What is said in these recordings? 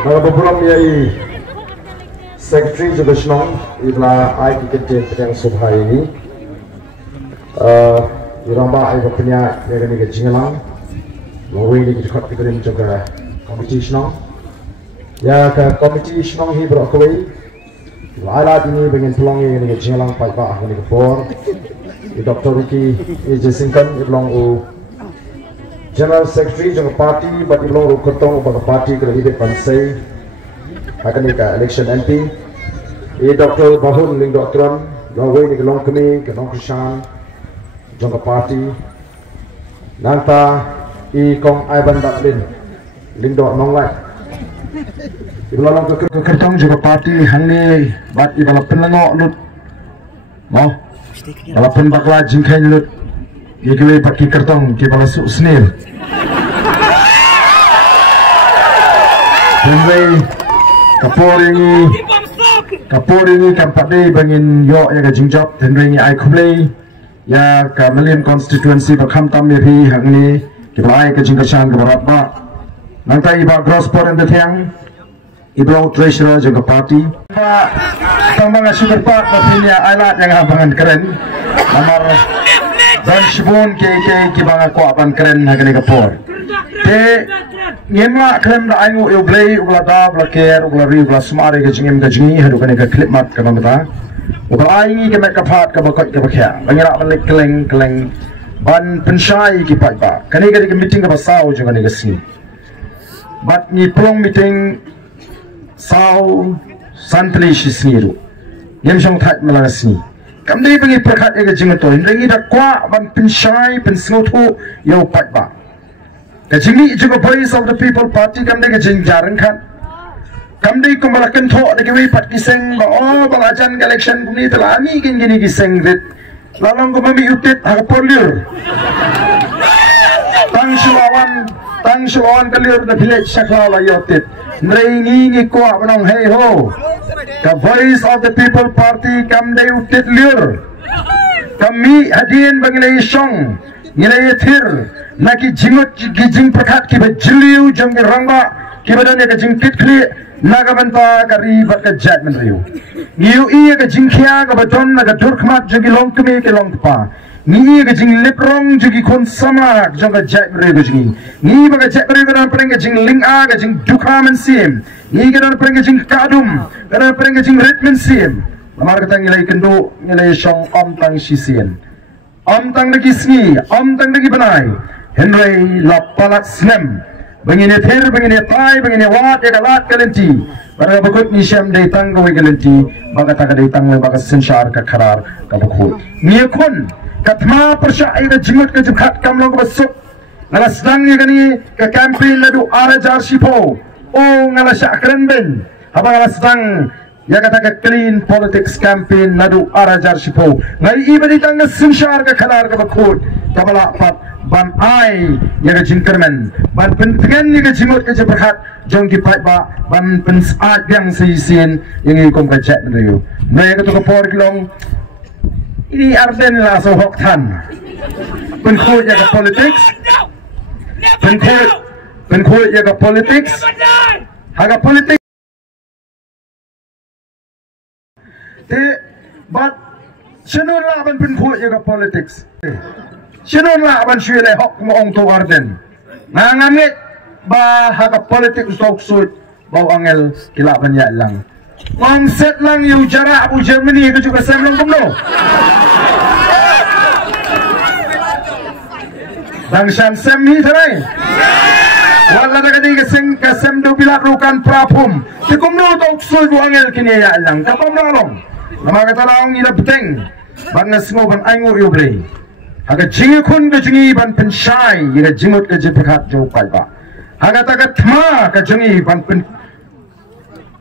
Nagapapulang yay Secretary juga senang itulah ai kita yang subhai ini. Iramba ai punya yang ini kejingelang. Lawi ini kita kirim juga competition. Ya ke competition hi berakui. Lalat ini pengen pulang yang ini kejingelang pai pak ini kepor. Dr. Ricky Ejasingkan iblong u General Secretary juga parti, but iblong u ketong u parti ke lebih pansai. Akan ni ka election MP. Dr. Bahun ling doktoran, lawi ni kelong kami, kelong Krishan, jangka parti. Nanta kong Ivan Datlin, ling dok nonglai. Iblong ke ketong jangka parti hangi, but ibalah penlengok lut, mau. Walaupun bakla jingkai lut, ikut pakai kertong, kita masuk senil. Henry kapor ini kampat ni bangin yo ya ke jingjop Henry ini ai kumlei ya ke Malian constituency berkam tam ya pi hang ni kita ai ke jingkashan ke berapa nanti iba gross port and tiang iba treasurer juga parti tambang super pak tapi alat yang abangan keren nomor dan shibun ke bang aku aban keren hagani kapor te ngemla krem da aingu ublei ugla da blaker ugla ri ugla smare ke jingem ke jingi hadu kane ke clip mat ka mata ugla aingi ke mek kapat ka bakot ke bakya bangira balik keleng ban penshai ki pai ba kane ke meeting ka basau juga ne ke sini bat ni plong meeting sau santli shisniru yem shong that malasni kamdei bangi perkhat ke jingato ingi da kwa ban penshai pensngotu yo pai ba Kajingi juga voice of the people party kamde kajing jarang kan kamde kumalakan thok de kewi pat kiseng oh balajan election kuni telani gini kiseng rit lalong kumami utit hakapoliur tang sulawan kaliur the village sakla la yotit nrengi ngi kwa banong hey ho the voice of the people party kamde utit liur kami hadiin bangilai song ngilai thir naki jingot gijing perkat kiba jiliu jong ke rangba kiba dan ke jingkit kli naga banta kari berka jat menriu niu iya ke jingkia ke baton naga durkmat jogi long kemi ke long pa ni ke jing leprong jogi kon sama jong ke jat menriu ke jingi ni baga jat menriu ke dan pereng ke jing ling a ke jing duka mensim ni ke dan pereng ke jing kadum ke dan pereng ke jing rit mensim lamar kata ngilai kendo ngilai song om tang sisien om tang lagi sni om tang lagi benai Henry lapalat snem bangine thir bangine tai bangine wat ya lat kalenti para bakut ni syam dei tang go kalenti baga ta dei tang baga senshar ka kharar ka bakut ni khun katma persha ai jimut ka jkhat kam long basuk ngala sedang ni gani ka campaign ladu arajar sipo o ngala syakren ben abang ngala sedang ya kata ke clean politics campaign ladu arajar sipo ngai ibadi tang senshar ka kharar ka bakut kabala pat ban ai ya ke jingkermen ban pentengan ni ke jimut ke berhat jong ki pai ba ban pensat yang seisen yang ikom ka chat menriu mai ke to por kilong ini arden la so hok than pen khoi ya ke politics pen khoi ya ke politics haga politics te bat chenun la ban pen khoi ya ke politics Sinun lah ban syile hok mo ong to garden. Nangamit ba haga politik usok sud bau angel kila banyak lang. Ngom set lang yu jarak bu Germany ke juga sem lang kumno. Bang Shan sem ni tharai. Wala na kadi ke sem do bilat rukan prapum. Ti kumno to sud bu angel kini ya lang. Kapam nalong. Nama kata lang ila beteng. Bang ngasngo ban aingo yu bre. Aga jingi kun ke jingi ban penshai ira jimut ke jipakat jo palba aga taga thma ke jingi ban pen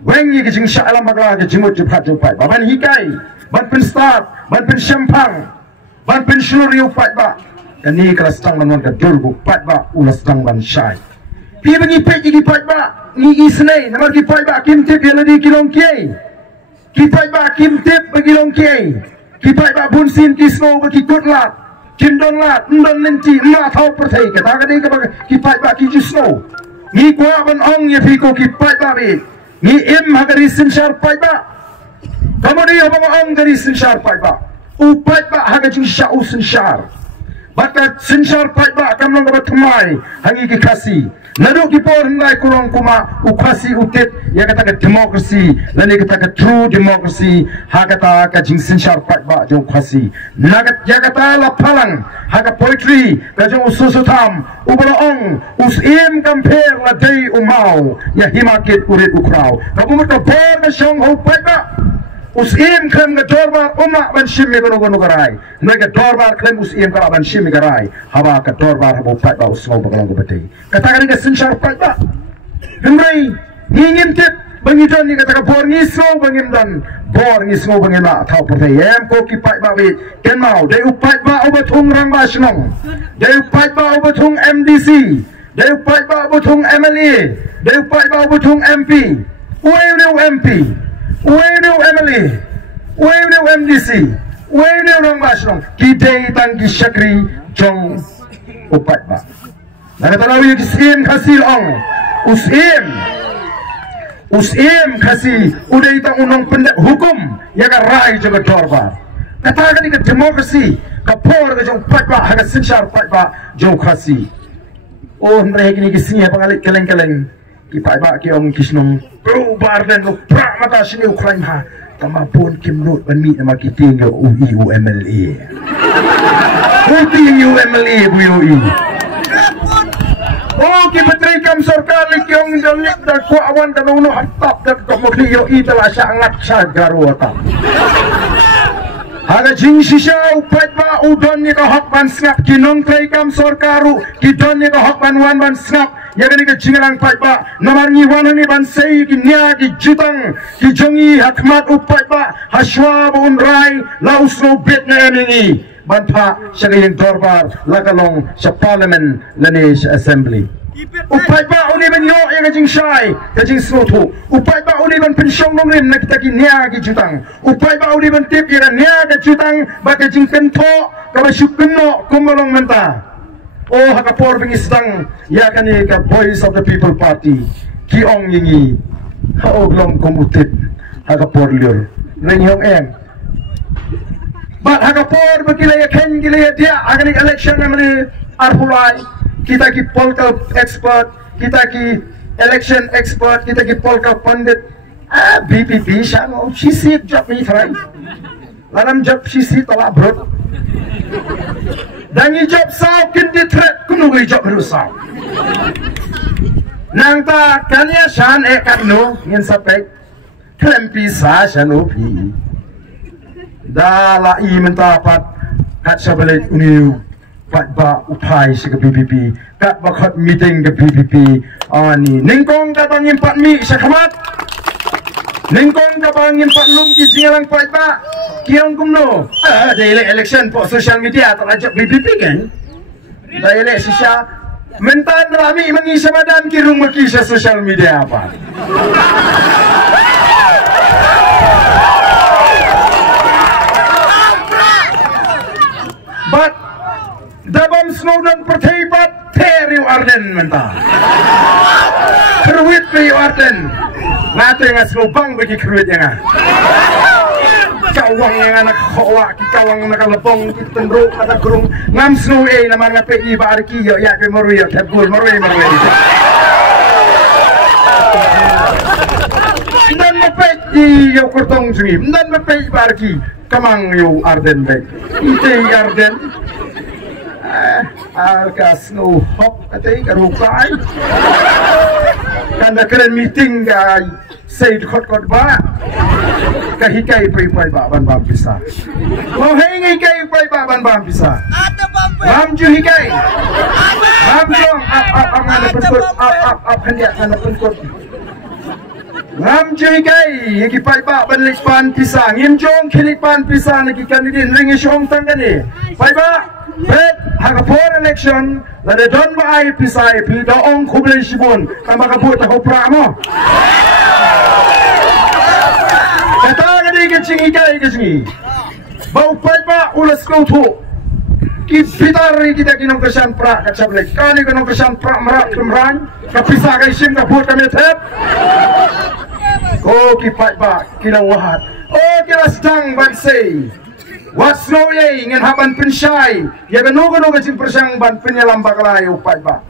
wengi ke jing shalam bagla ke jimut jipakat jo palba ban hikai ban pen start ban pen shampang ban pen shuriu palba ani kelas tang ban ke durbu palba ulas tang ban shai pi bagi pet gi palba ni isnei namar ki palba kim tip yeladi kilong kiai ki palba kim tip bagi long kiai ki palba bunsin kisno bagi kutlat Kindon lat, ndon nanti, ma tahu percaya. Kata kata ini kepada kipai baki jisno. Ni kwa ban ong ye phi ko ki pai ba bi. Ni im hagari sin shar pai ba. Kamodi abang ong dari sin shar pai ba. U pai ba hagajing sha u sin shar. Baka sin shar pai ba kamlong ka batumai hangi ki kasi. Nadu ki por ngai kurang kuma u kasi utet ya kata ka democracy lani kata ka true democracy ha kata ka jing sin shar pai ba jong kasi. Nagat ya kata la palang ha ka poetry ka jong ususutam u bala ong us im compare la day umau ya himakit urit ukraw. Kabumut ka por na shong ho pai ba. Usim klem ke dorbar umak ban shimi gono garai. Mereka dorbar klem usim kala ban shimi garai. Haba ke dorbar habo pai ba usmo bagalang gobati. Katakan ke sinshar pai ba. Hemrai ngingin tip bangidan ni kata bor ngismo bangimdan bor ngismo bangima thau pertai em ko ki pai ba bi ken mau dei upai ba obathung rang ba snong. Dei upai ba obathung MDC. Dei upai ba obathung MLA. Dei upai ba obathung MP. Ueu MP. Wenu Emily, wenu MDC, wenu Rang Basrong, kita tangki syakri jong upat ba. Nakatanaw yung usim kasi ong, usim kasi udah itang unang pendak hukum yang rai jaga dorba. Katakan ini ke demokrasi, kapor ke jong upat ba, haga sinsyar upat ba jong kasi. Oh mereka ini kisnya pangalik keleng-keleng. Kita iba kiong kisnong pro barden lo pra mata sini Ukraina ha tamapon kimnot banmi na makiting yo UMLA UMLA buyo oh kipatri kam sarkar kiong dalit da ko awan kanuno hatap da komokliyo itala sa angat sa garota Haga jing shisha upat ba udon ni ka hakban snap kinong kay kam sarkaru kidon ni ka hakban wan ban snap ya gani ka jingalang pat ba namar ni wan ni ban sei ki nya ki jutang ki jongi hakmat upat ba haswa bun rai lausno bet na ni ban pa siya yung dorbar lakalong sa parliament lani sa assembly upat ba uli ban yo ya ka jing shai ka jing snoto upat ba uli ban pensyong nongrim na kita ki nya ki jutang upat ba uli ban tip ya nya ka jutang ba ka jing kento ka ba syukno kumolong menta oh hakapor bingisdang ya kani ka Voice of the People Party kiong yingi haoglong kumutit hakapor liur ringyong eng but hakapor bagilaya ken gilaya dia agani election namani arhulai kita ki political expert kita ki election expert kita ki political pundit BPP shango sisi job ni try lanam job sisi tawa brot dan job sao kindi threat kuno gi job rusau nang ta kanya shan kanu ngin sapek klempi sa shanu pi dala I menta pat kat sabelet uniu pat ba upai si ke BPP kat bakhat meeting ke BPP ani ningkong ka bangin pat mi sa khamat ningkong ka bangin pat lum ki jingalang pat ba kiong kumno daily election po social media terajak BPP kan daily sisya mentan rami mengisa badan kirung makisa social media apa but dabam Snowden pertaibat teriu Arden mentah keruit teriu Arden ngato yang asmubang bagi keruit yang kawang yang anak hawa kawang nakalepong kitendro kata kurung ngam snow naman nga pegi barki yo ya ke maru ya tabul maru dan mapegi yo kurtong sini dan mapegi barki kamang yo Arden baik ite Arden alka snow hop katay karukai kanda keren meeting guy say kot ba kahikay pay baban bam bisa mau hengi kay pay baban bam bisa bam ju hikay bam jong up ngana penkut up hendak ngana penkut bam ju hikay hiki pay baban likpan bisa ngim jong kilikpan bisa nagi kanidin ringi syong tanggani pay ba bet hakapor election lade don ba ay pisay pi daong kublay sibon kama kabut ako pramo kata ngadi kecing ikai kecing bau pai ba ulas kau tu Kipitari kita kinong kesan prak kacablik. Kani kinong kesan prak merak kemran. Kapisah kaisim kabut kami tep. Ko kipat ba kinong wahat. Oh kila sedang bansay. What's no ye ngan haban pensyai. Ya ganu kacim persang ban penyalam bakalayo pat ba.